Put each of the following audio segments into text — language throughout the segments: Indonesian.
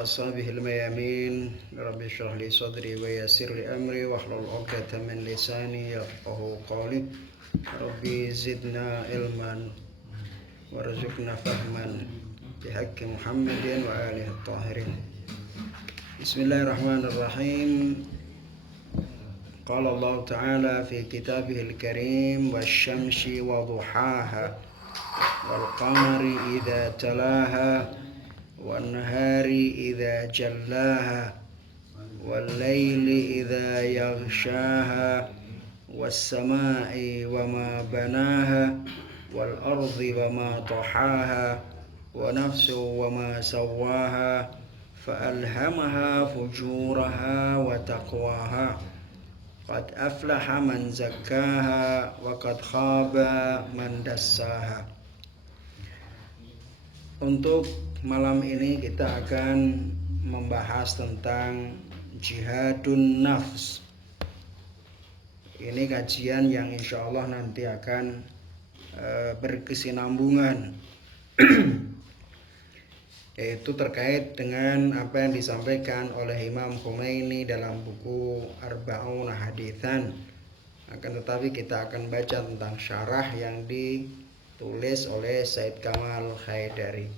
وأصحابه الميامين. رب اشرح لي صدري ويسر لي أمري واحلل عقدة من لساني يفقهوا قولي. ربي زدنا علما وارزقنا فهما بحق محمد وآله الطاهرين. بسم الله الرحمن الرحيم. قال الله تعالى في كتابه الكريم: والشمس وضحاها والقمر إذا تلاها والنهار إذا جلاها والليل إذا يغشاها والسماء وما بناها والأرض وما طحاها ونفس وما سواها فألهمها فجورها وتقواها قد أفلح من زكاها وقد خاب من دساها. Untuk malam ini kita akan membahas tentang jihadun nafs. Ini kajian yang insya Allah nanti akan berkesinambungan yaitu terkait dengan apa yang disampaikan oleh Imam Khomeini dalam buku Arba'un Haditsan. Akan tetapi kita akan baca tentang syarah yang ditulis oleh Said Kamal Khaydari.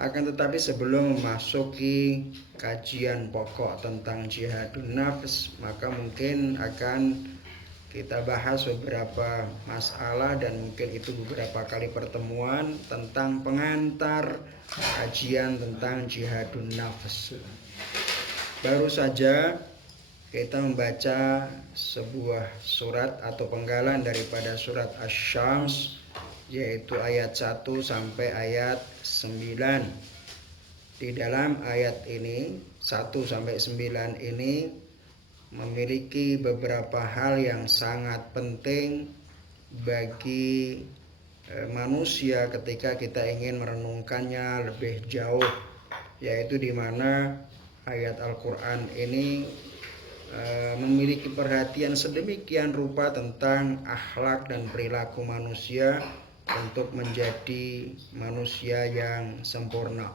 Akan tetapi sebelum memasuki kajian pokok tentang jihadun nafs, maka mungkin akan kita bahas beberapa masalah dan mungkin itu beberapa kali pertemuan tentang pengantar kajian tentang jihadun nafs. Baru saja kita membaca sebuah surat atau penggalan daripada surat Asy-Syams, yaitu ayat 1 sampai ayat 9. Di dalam ayat ini 1 sampai 9 ini memiliki beberapa hal yang sangat penting bagi manusia ketika kita ingin merenungkannya lebih jauh, yaitu di mana ayat Al-Quran ini memiliki perhatian sedemikian rupa tentang akhlak dan perilaku manusia untuk menjadi manusia yang sempurna.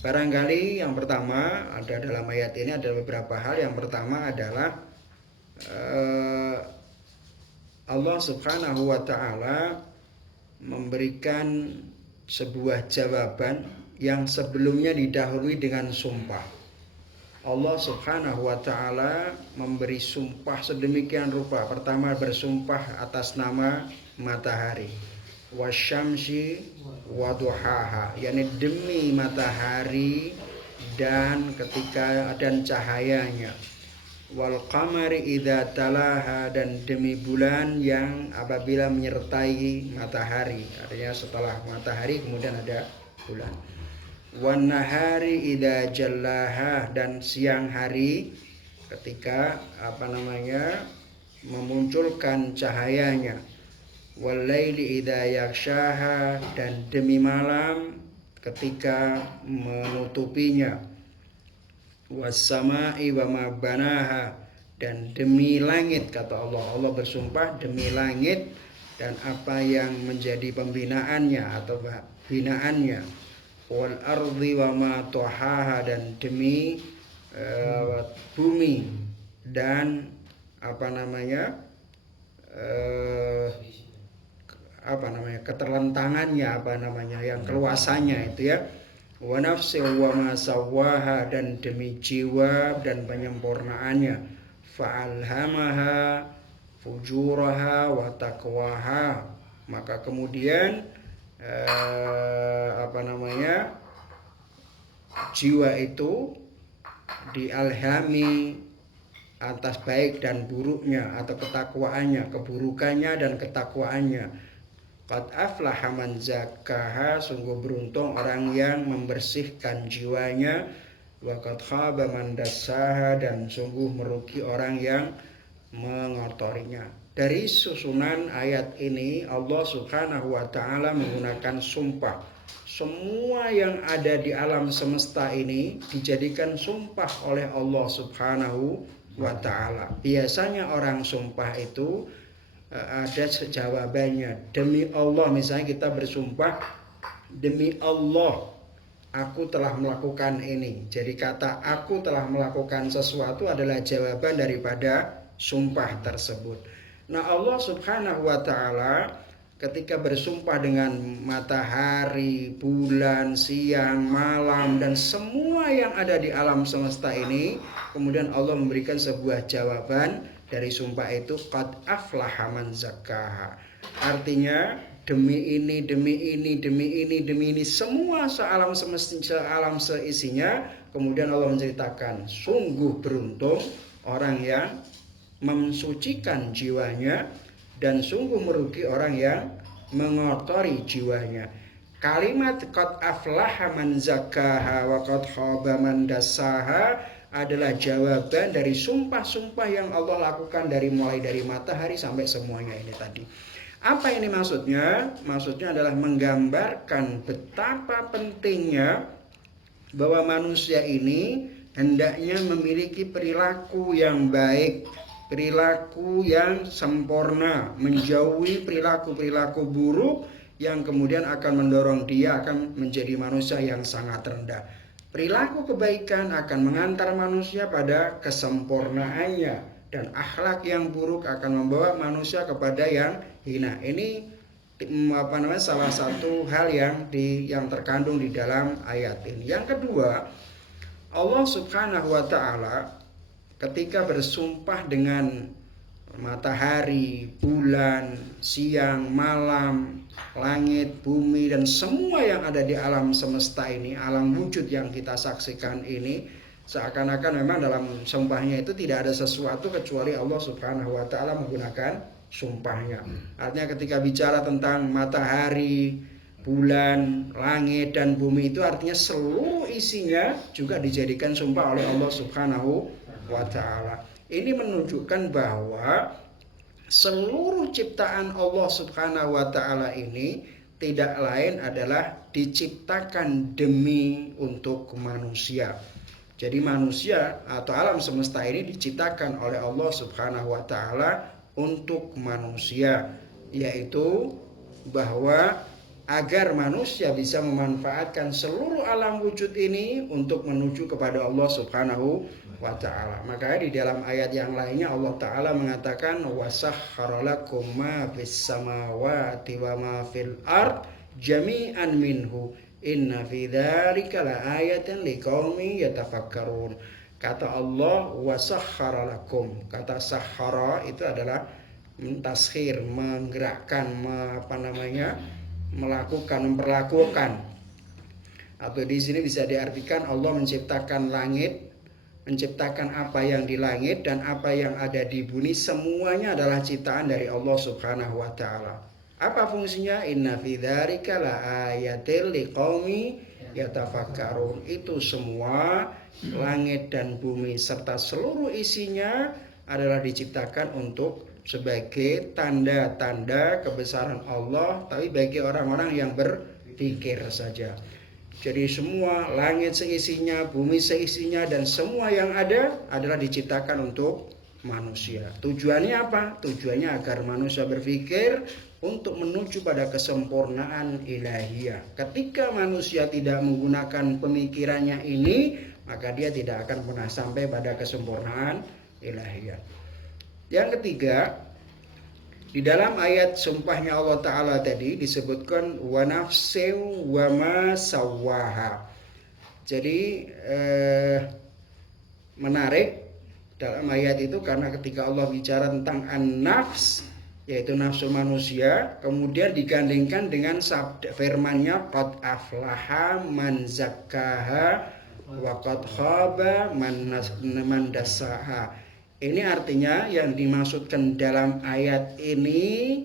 Barangkali yang pertama ada dalam ayat ini ada beberapa hal. Yang pertama adalah Allah Subhanahu wa Ta'ala memberikan sebuah jawaban yang sebelumnya didahului dengan sumpah. Allah Subhanahu wa Ta'ala memberi sumpah sedemikian rupa. Pertama bersumpah atas nama matahari, wasyamsi waduhaha, yakni demi matahari dan ketika dan cahayanya, wal qamari idza talaha, dan demi bulan yang apabila menyertai matahari, artinya setelah matahari kemudian ada bulan, wan nahari idza jallaha, dan siang hari ketika memunculkan cahayanya, wal laili idza yaghshaha, dan demi malam ketika menutupinya, was samai wa ma banaha, dan demi langit, kata Allah. Allah bersumpah demi langit dan apa yang menjadi pembinaannya atau binaannya, wal ardi wa ma tahaha, dan demi bumi dan keterlentangannya, yang keluasannya itu ya, wa nafsi wa ma sawaha, dan demi jiwa dan penyempurnaannya, fa'alhamaha fujuraha wa taqwaha, maka kemudian jiwa itu dialhami atas baik dan buruknya atau ketakwaannya, keburukannya dan ketakwaannya. Qad aflaha man zakkaha, sungguh beruntung orang yang membersihkan jiwanya, wa qad khaba man dassaha, dan sungguh merugi orang yang mengotorinya. Dari susunan ayat ini Allah Subhanahu wa Ta'ala menggunakan sumpah. Semua yang ada di alam semesta ini dijadikan sumpah oleh Allah Subhanahu wa Ta'ala. Biasanya orang sumpah itu ada jawabannya. Demi Allah, misalnya kita bersumpah demi Allah Aku telah melakukan ini. Jadi kata aku telah melakukan sesuatu adalah jawaban daripada sumpah tersebut. Nah, Allah Subhanahu wa taala ketika bersumpah dengan matahari, bulan, siang, malam dan semua yang ada di alam semesta ini, kemudian Allah memberikan sebuah jawaban dari sumpah itu, qad aflaha man zakkaha. Artinya demi ini, demi ini, demi ini, demi ini, semua sealam semesta, sealam seisinya. Kemudian Allah menceritakan, sungguh beruntung orang yang mensucikan jiwanya dan sungguh merugi orang yang mengotori jiwanya. Kalimat qad aflaha man zakkaha wa qad khaba man dassaha adalah jawaban dari sumpah-sumpah yang Allah lakukan mulai dari matahari sampai semuanya ini tadi. Apa ini maksudnya? Maksudnya adalah menggambarkan betapa pentingnya bahwa manusia ini hendaknya memiliki perilaku yang baik, perilaku yang sempurna, menjauhi perilaku-perilaku buruk yang kemudian akan mendorong dia akan menjadi manusia yang sangat rendah. Perilaku kebaikan akan mengantar manusia pada kesempurnaannya, dan akhlak yang buruk akan membawa manusia kepada yang hina. Ini salah satu hal yang terkandung di dalam ayat ini. Yang kedua, Allah Subhanahu wa taala ketika bersumpah dengan matahari, bulan, siang, malam, langit, bumi dan semua yang ada di alam semesta ini, alam wujud yang kita saksikan ini, seakan-akan memang dalam sumpahnya itu tidak ada sesuatu kecuali Allah Subhanahu wa taala menggunakan sumpahnya. Artinya ketika bicara tentang matahari, bulan, langit dan bumi itu artinya seluruh isinya juga dijadikan sumpah oleh Allah Subhanahu wa taala. Ini menunjukkan bahwa seluruh ciptaan Allah Subhanahu wa taala ini tidak lain adalah diciptakan demi untuk manusia. Jadi manusia atau alam semesta ini diciptakan oleh Allah Subhanahu wa taala untuk manusia, yaitu bahwa agar manusia bisa memanfaatkan seluruh alam wujud ini untuk menuju kepada Allah Subhanahu wa taala. Makanya di dalam ayat yang lainnya Allah taala mengatakan wasakhkhara lakum ma fis samawati wa ma fil ard jami'an minhu inna fi dzalika laayatan liqaumin yatafakkarun. Kata Allah wasakhkhara lakum. Kata sakhara itu adalah taskhir, menggerakkan, melakukan, memperlakukan. Atau di sini bisa diartikan Allah menciptakan langit, menciptakan apa yang di langit dan apa yang ada di bumi, semuanya adalah ciptaan dari Allah Subhanahu wa taala. Apa fungsinya? Inna fi dzalika laayatil liqaumi yatafakkarun. Itu semua langit dan bumi serta seluruh isinya adalah diciptakan untuk sebagai tanda-tanda kebesaran Allah, tapi bagi orang-orang yang berpikir saja. Jadi semua langit seisinya, bumi seisinya dan semua yang ada adalah diciptakan untuk manusia. Tujuannya apa? Tujuannya agar manusia berpikir untuk menuju pada kesempurnaan ilahiyah. Ketika manusia tidak menggunakan pemikirannya ini, maka dia tidak akan pernah sampai pada kesempurnaan ilahiyah. Yang ketiga, di dalam ayat sumpahnya Allah Ta'ala tadi disebutkan wa nafsin wa ma sawwaha. Jadi menarik dalam ayat itu karena ketika Allah bicara tentang an-nafs, yaitu nafsu manusia, kemudian digandingkan dengan sabda firman-Nya qad aflaha man zakkaha wa qad khaba man dassaha. Ini artinya yang dimaksudkan dalam ayat ini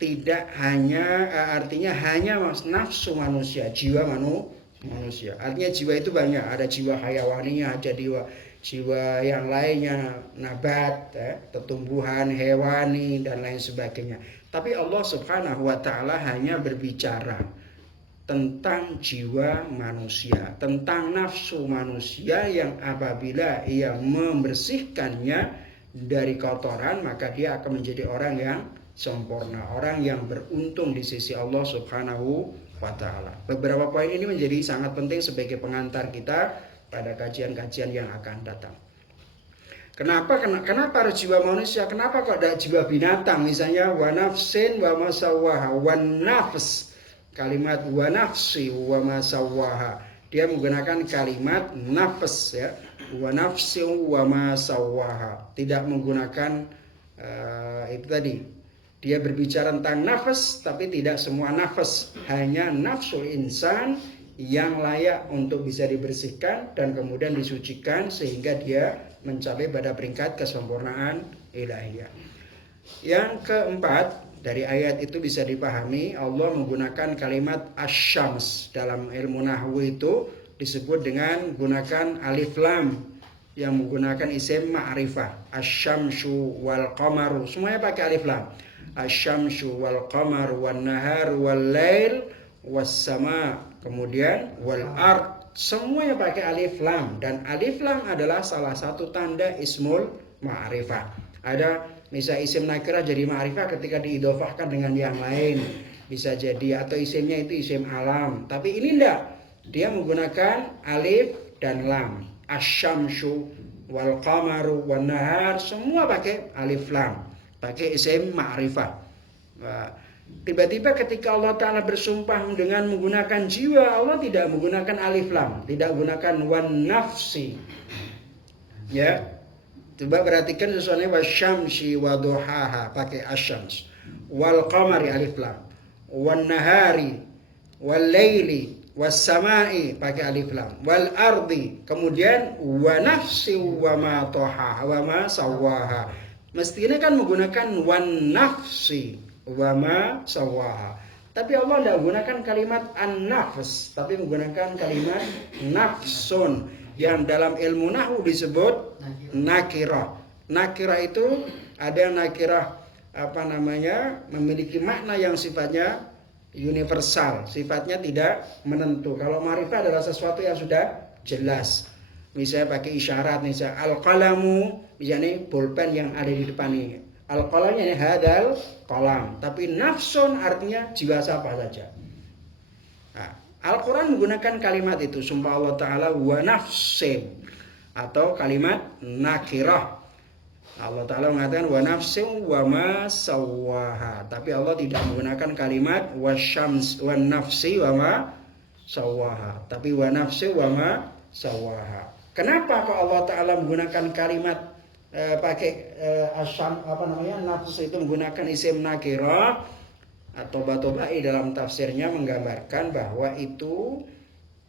tidak hanya artinya hanya nafsu manusia, jiwa manusia. Artinya jiwa itu banyak, ada jiwa hayawaninya, ada jiwa yang lainnya, nabat, tumbuhan, hewani dan lain sebagainya. Tapi Allah Subhanahu wa taala hanya berbicara tentang jiwa manusia, tentang nafsu manusia yang apabila ia membersihkannya dari kotoran, maka dia akan menjadi orang yang sempurna, orang yang beruntung di sisi Allah Subhanahu wa ta'ala. Beberapa poin ini menjadi sangat penting sebagai pengantar kita pada kajian-kajian yang akan datang. Kenapa harus jiwa manusia? Kenapa kok ada jiwa binatang? Misalnya wa nafsin wa ma sawwaha, wan nafs. Kalimat wa nafsi wa ma sawwaha. Dia menggunakan kalimat nafs ya. Wa nafsi wa ma sawwaha. Tidak menggunakan itu tadi. Dia berbicara tentang nafas tapi tidak semua nafas, hanya nafsul insan yang layak untuk bisa dibersihkan dan kemudian disucikan sehingga dia mencapai pada peringkat kesempurnaan ilahiyah. Yang keempat, dari ayat itu bisa dipahami Allah menggunakan kalimat asyams. Dalam ilmu nahwu itu disebut dengan gunakan alif lam yang menggunakan isim ma'rifah. Asyamsu wal qamaru, semuanya pakai alif lam. Asyamsu wal qamaru wan nahar wal lail was sama, kemudian wal ard, semuanya pakai alif lam, dan alif lam adalah salah satu tanda ismul ma'rifah. Ada misal isim nakirah jadi ma'rifah ketika diidhofahkan dengan yang lain, bisa jadi, atau isimnya itu isim alam. Tapi ini enggak, dia menggunakan alif dan lam. Asyamsu wal qamaru wan nahar, semua pakai alif lam, pakai isim ma'rifah. Tiba-tiba ketika Allah Ta'ala bersumpah dengan menggunakan jiwa, Allah tidak menggunakan alif lam, tidak menggunakan wan nafsi. Ya, coba perhatikan sesuatu, wasyamsi waduhaha pakai asyams, wal qamari alif lam, wan nahari wal laili was samai pakai alif lam, wal ardi, kemudian wa nafsi wa ma toha wa ma sawaha. Mestinya kan menggunakan wan nafsi wa ma sawaha. Tapi Allah tidak menggunakan kalimat an-nafs, tapi menggunakan kalimat nafsun yang dalam ilmu nahwu disebut nakirah. Nakirah itu ada nakirah memiliki makna yang sifatnya universal, sifatnya tidak menentu. Kalau ma'rifah adalah sesuatu yang sudah jelas. Misalnya pakai isyarat, misalnya al-qalamu, misalnya pulpen yang ada di depan ini. Al-qalamnya ini hadal qalam, tapi nafsun artinya jiwa siapa saja. Nah, Al-Quran menggunakan kalimat itu, sumpah Allah Ta'ala wa nafsin, atau kalimat nakirah. Allah Ta'ala mengatakan wa nafsin wa ma sawaha, tapi Allah tidak menggunakan kalimat wa syams wa nafsi wa ma sawaha, tapi wa nafsi wa ma sawaha. Kenapa kok Allah Ta'ala menggunakan kalimat pakai nafs itu menggunakan isim nakirah? Atau Toba'i dalam tafsirnya menggambarkan bahwa itu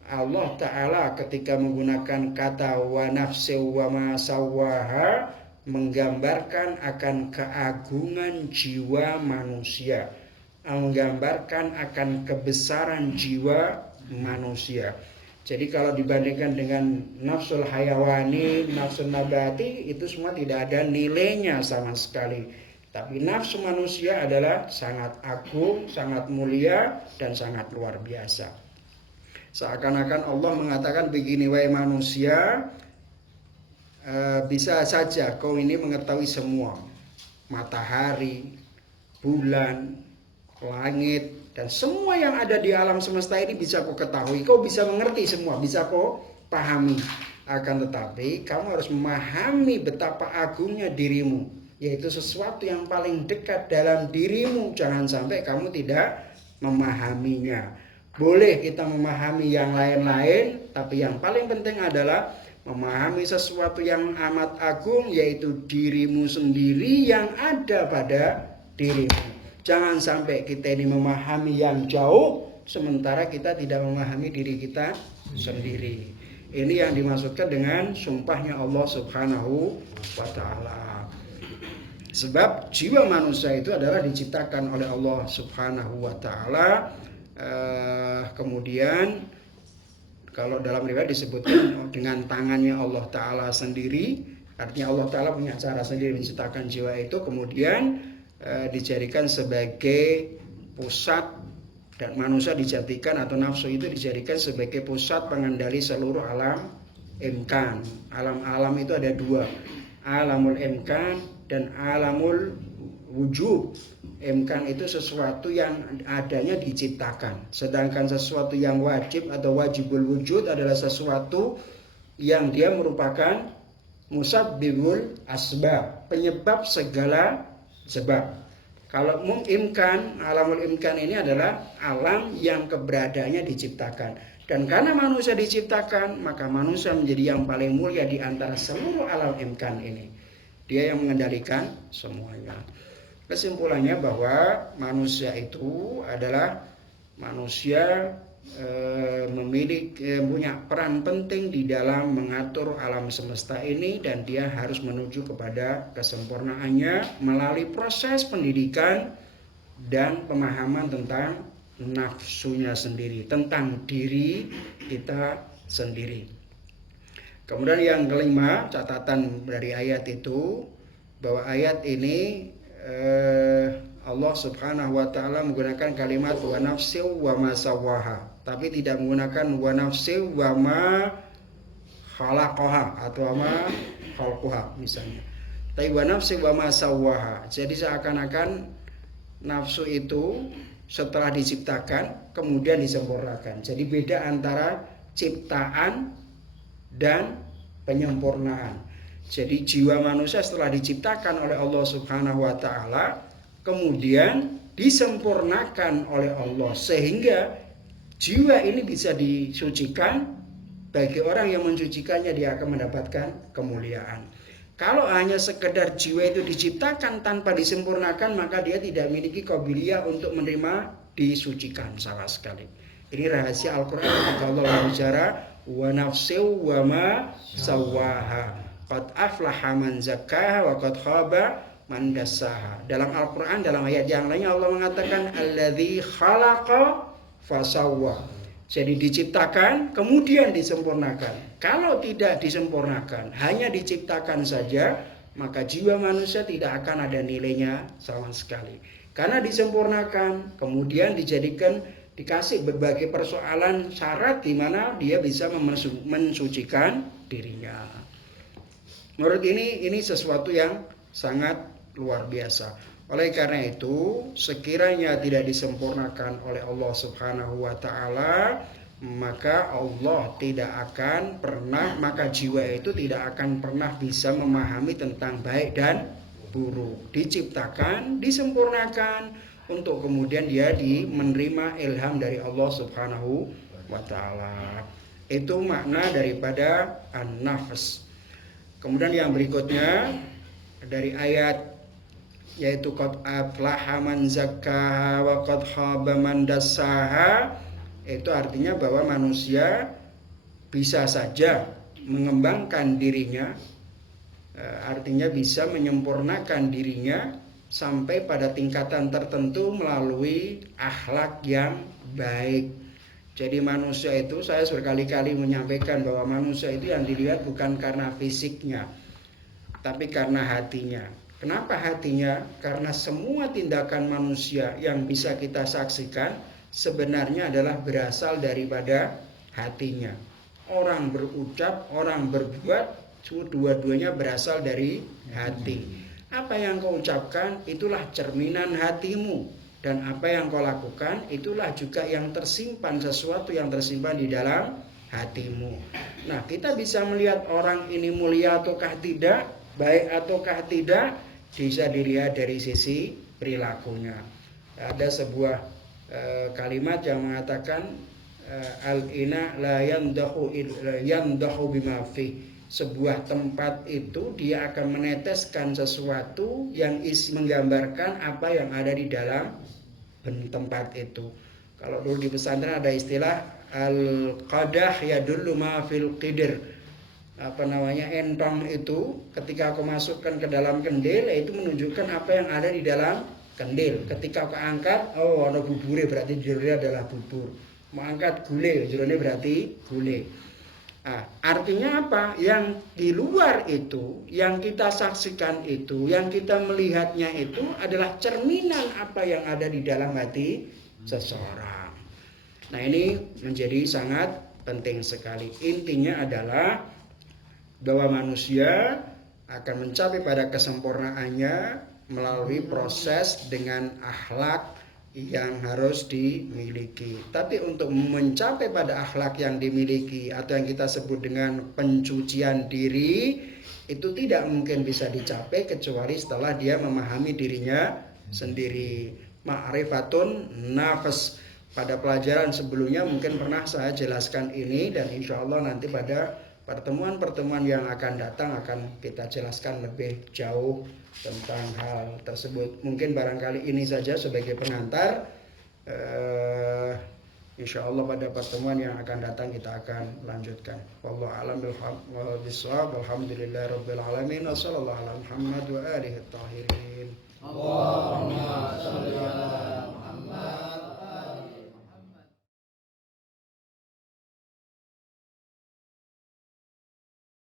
Allah Ta'ala ketika menggunakan kata wa nafsi wa ma sawaha menggambarkan akan keagungan jiwa manusia, menggambarkan akan kebesaran jiwa manusia. Jadi kalau dibandingkan dengan nafsul hayawani, nafsul nabati, itu semua tidak ada nilainya sama sekali. Tapi nafsu manusia adalah sangat agung, sangat mulia, dan sangat luar biasa. Seakan-akan Allah mengatakan begini, wahai manusia, bisa saja kau ini mengetahui semua. Matahari, bulan, langit, dan semua yang ada di alam semesta ini bisa kau ketahui. Kau bisa mengerti semua, bisa kau pahami. Akan tetapi kamu harus memahami betapa agungnya dirimu, yaitu sesuatu yang paling dekat dalam dirimu. Jangan sampai kamu tidak memahaminya. Boleh kita memahami yang lain-lain, tapi yang paling penting adalah memahami sesuatu yang amat agung, yaitu dirimu sendiri yang ada pada dirimu. Jangan sampai kita ini memahami yang jauh, sementara kita tidak memahami diri kita sendiri. Ini yang dimaksudkan dengan sumpahnya Allah Subhanahu wa Ta'ala. Sebab jiwa manusia itu adalah diciptakan oleh Allah Subhanahu wa Ta'ala. Kemudian kalau dalam riwayat disebutkan dengan tangannya Allah Ta'ala sendiri, artinya Allah Ta'ala punya cara sendiri menciptakan jiwa itu, kemudian dijadikan sebagai pusat, dan manusia dijadikan atau nafsu itu dijadikan sebagai pusat pengendali seluruh alam imkan. Alam-alam itu ada dua, alamul imkan dan alamul wujud. Imkan itu sesuatu yang adanya diciptakan. Sedangkan sesuatu yang wajib atau wajibul wujud adalah sesuatu yang dia merupakan musabbibul asbab, penyebab segala sebab. Kalau imkan, alamul imkan ini adalah alam yang keberadaannya diciptakan. Dan karena manusia diciptakan, maka manusia menjadi yang paling mulia di antara seluruh alam imkan ini. Dia yang mengendalikan semuanya. Kesimpulannya bahwa manusia itu adalah manusia punya peran penting di dalam mengatur alam semesta ini, dan dia harus menuju kepada kesempurnaannya melalui proses pendidikan dan pemahaman tentang nafsunya sendiri, tentang diri kita sendiri. Kemudian yang kelima, catatan dari ayat itu, bahwa ayat ini Allah Subhanahu wa ta'ala menggunakan kalimat wa nafsi wa ma sawaha, tapi tidak menggunakan wa nafsi wa ma khalaqaha atau ma khalquha misalnya. Tapi wa nafsi wa ma sawaha. Jadi seakan-akan nafsu itu setelah diciptakan kemudian disempurnakan. Jadi beda antara ciptaan dan penyempurnaan. Jadi jiwa manusia setelah diciptakan oleh Allah Subhanahu wa ta'ala kemudian disempurnakan oleh Allah, sehingga jiwa ini bisa disucikan. Bagi orang yang mensucikannya, dia akan mendapatkan kemuliaan. Kalau hanya sekedar jiwa itu diciptakan tanpa disempurnakan, maka dia tidak memiliki qabiliyah untuk menerima disucikan sama sekali. Ini rahasia Al-Quran ketika Allah berbicara wa nafsi wa ma sawaha qad aflaha man zakkaha wa qad khaba man dassaha. Dalam Al-Quran, dalam ayat yang lainnya Allah mengatakan alladzi khalaqa fasawwa. Jadi diciptakan kemudian disempurnakan. Kalau tidak disempurnakan, hanya diciptakan saja, maka jiwa manusia tidak akan ada nilainya sama sekali. Karena disempurnakan, kemudian dikasih berbagai persoalan syarat di mana dia bisa mensucikan dirinya. Menurut ini sesuatu yang sangat luar biasa. Oleh karena itu, sekiranya tidak disempurnakan oleh Allah Subhanahu wa ta'ala, maka Allah tidak akan pernah, maka jiwa itu tidak akan pernah bisa memahami tentang baik dan buruk. Diciptakan, disempurnakan untuk kemudian dia menerima ilham dari Allah Subhanahu wa ta'ala. Itu makna daripada an-nafs. Kemudian yang berikutnya dari ayat, yaitu qad aflaha man zakkaha wa qad khaba man dassaha, itu artinya bahwa manusia bisa saja mengembangkan dirinya, artinya bisa menyempurnakan dirinya sampai pada tingkatan tertentu melalui akhlak yang baik. Jadi manusia itu, saya berkali-kali menyampaikan bahwa manusia itu yang dilihat bukan karena fisiknya, tapi karena hatinya. Kenapa hatinya? Karena semua tindakan manusia yang bisa kita saksikan sebenarnya adalah berasal daripada hatinya. Orang berucap, orang berbuat, dua-duanya berasal dari hati. Apa yang kau ucapkan itulah cerminan hatimu, dan apa yang kau lakukan itulah juga yang tersimpan, sesuatu yang tersimpan di dalam hatimu. Nah, kita bisa melihat orang ini mulia ataukah tidak, baik ataukah tidak, bisa dilihat dari sisi perilakunya. Ada sebuah kalimat yang mengatakan al-ina la yandahu bima fi. Sebuah tempat itu dia akan meneteskan sesuatu yang menggambarkan apa yang ada di dalam tempat itu. Kalau dulu di pesantren ada istilah al-qadah yadullu ma fil qidr. Entong itu ketika kau masukkan ke dalam kendil, itu menunjukkan apa yang ada di dalam kendil. Ketika kau angkat, oh ada bubure, berarti di dalamnya adalah bubur. Mau angkat gule, di dalamnya berarti gule. Artinya apa? Yang di luar itu, yang kita saksikan itu, yang kita melihatnya itu adalah cerminan apa yang ada di dalam hati seseorang. Nah, ini menjadi sangat penting sekali. Intinya adalah bahwa manusia akan mencapai pada kesempurnaannya melalui proses dengan akhlak yang harus dimiliki. Tapi untuk mencapai pada akhlak yang dimiliki atau yang kita sebut dengan pencucian diri, itu tidak mungkin bisa dicapai kecuali setelah dia memahami dirinya sendiri. Ma'rifatun nafs. Pada pelajaran sebelumnya mungkin pernah saya jelaskan ini, dan insya Allah nanti pada pertemuan-pertemuan yang akan datang akan kita jelaskan lebih jauh tentang hal tersebut. Mungkin barangkali ini saja sebagai pengantar. Insya Allah pada pertemuan yang akan datang kita akan lanjutkan. Wallahu a'lam bishawab. Alhamdulillahirabbil alamin. Wassallallahu ala Muhammad wa alihi tahirin.